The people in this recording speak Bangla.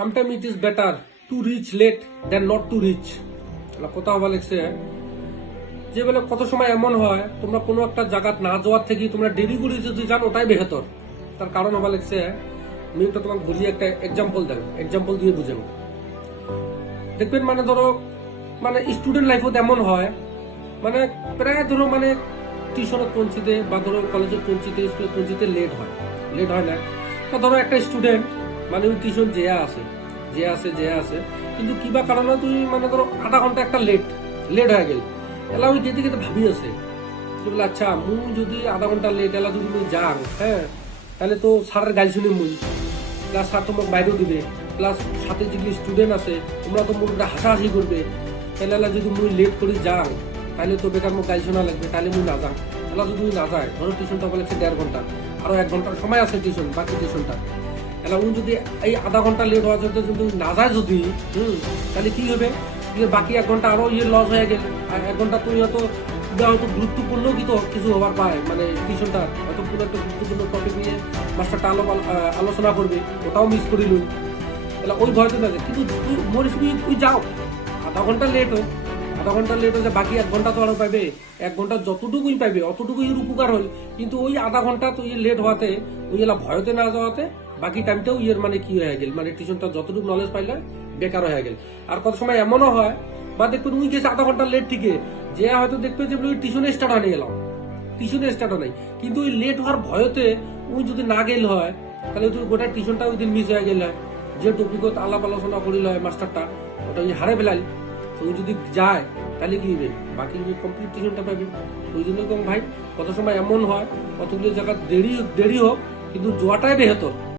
sometimes it is better to reach late than not to reach কথা হওয়া লাগছে যে বলে কত সময় এমন হয় তোমরা কোনো একটা জায়গা না যাওয়ার থেকে তোমরা দেরি করে যদি যান ওটাই বেহতর। তার কারণ হওয়া লাগছে আমি একটা তোমাকে বুঝিয়ে একটা এক্সাম্পল দিয়ে বুঝাবো। দেখবেন মানে ধরো মানে স্টুডেন্ট লাইফও তেমন হয় মানে প্রায় ধরো মানে টিউশনের পৌঁছিতে বা ধরো কলেজের পৌঁছিতে স্কুলে পৌঁছিতে লেট হয় না। তা ধরো একটা স্টুডেন্ট মানে ওই টিউশন যে আসে কিন্তু কিবা কারণে তুই মানে ধরো আধা ঘন্টা একটা লেট হয়ে গেল এলা ওই যেতে যেতে ভাবি আছে যে বলে আচ্ছা মুই যদি আধা ঘন্টা লেট এলা যদি মুই যাং হ্যাঁ তাহলে তো স্যারের গাড়ি শুনে মুই প্লাস স্যার তোমাকে বাইরেও দিবে প্লাস সাথে যেগুলি স্টুডেন্ট আছে তোমরা তো মোট হাসাহাসি করবে তাহলে এলা যদি মুই লেট করে যাং তাহলে তো বেকার মুখ গাড়ি শোনা লাগবে তাহলে মুই না যাং এলা যদি না যায় ধরো টিউশনটা বলেছে 1.5 ঘন্টা আরো 1 ঘন্টার সময় আছে টিউশন বাকি টিউশনটা এলা উনি যদি এই আধা ঘন্টা লেট হওয়ার জন্য যদি না যায় যদি তাহলে কি হবে বাকি 1 ঘন্টা আরো লস হয়ে গেল। আর 1 ঘন্টা তুই হয়তো গুরুত্বপূর্ণ কিছু হবার পায় মানে টিউশনটা হয়তো পুরো একটা গুরুত্বপূর্ণ টপিক নিয়ে মাস্টারটা আলোচনা করবে ওটাও মিস করি লই তাহলে ওই ভয়তে না যায়। কিন্তু তুই মরিস তুই যাও আধা ঘন্টা লেট হোক যে বাকি 1 ঘন্টা তো আরো পাবে 1 ঘন্টা যতটুকুই পাবে অতটুকুই উপকার হল। কিন্তু ওই আধা ঘন্টা তুই লেট হওয়াতে ওই এলা ভয়তে না যাওয়াতে বাকি টাইমটাও মানে কি হয়ে গেল মানে টিউশনটা যতটুকু নলেজ পাইলে বেকার হয়ে গেল। আর কত সময় এমনও হয় বা দেখবেন উই গেছে আধা ঘন্টা লেট ঠিকই যে হয়তো দেখবে যে টিউশনে স্টার্ট হয়ে গেলাম নাই কিন্তু ওই লেট হওয়ার ভয়তে উই যদি না গেল হয় তাহলে তুই গোটা টিউশনটা ওই দিন মিস হয়ে গেল যে টপিকত আলাপ আলোচনা করিল হয় মাস্টারটা ওটা ওই হারে ফেলাই তুই যদি যায় তাহলে কি হবে বাকি কমপ্লিট টিউশনটা পাবি। ওই জন্য ভাই কত সময় এমন হয় কতগুলো জায়গা দেরি হোক কিন্তু জোয়াটাই বেহতর।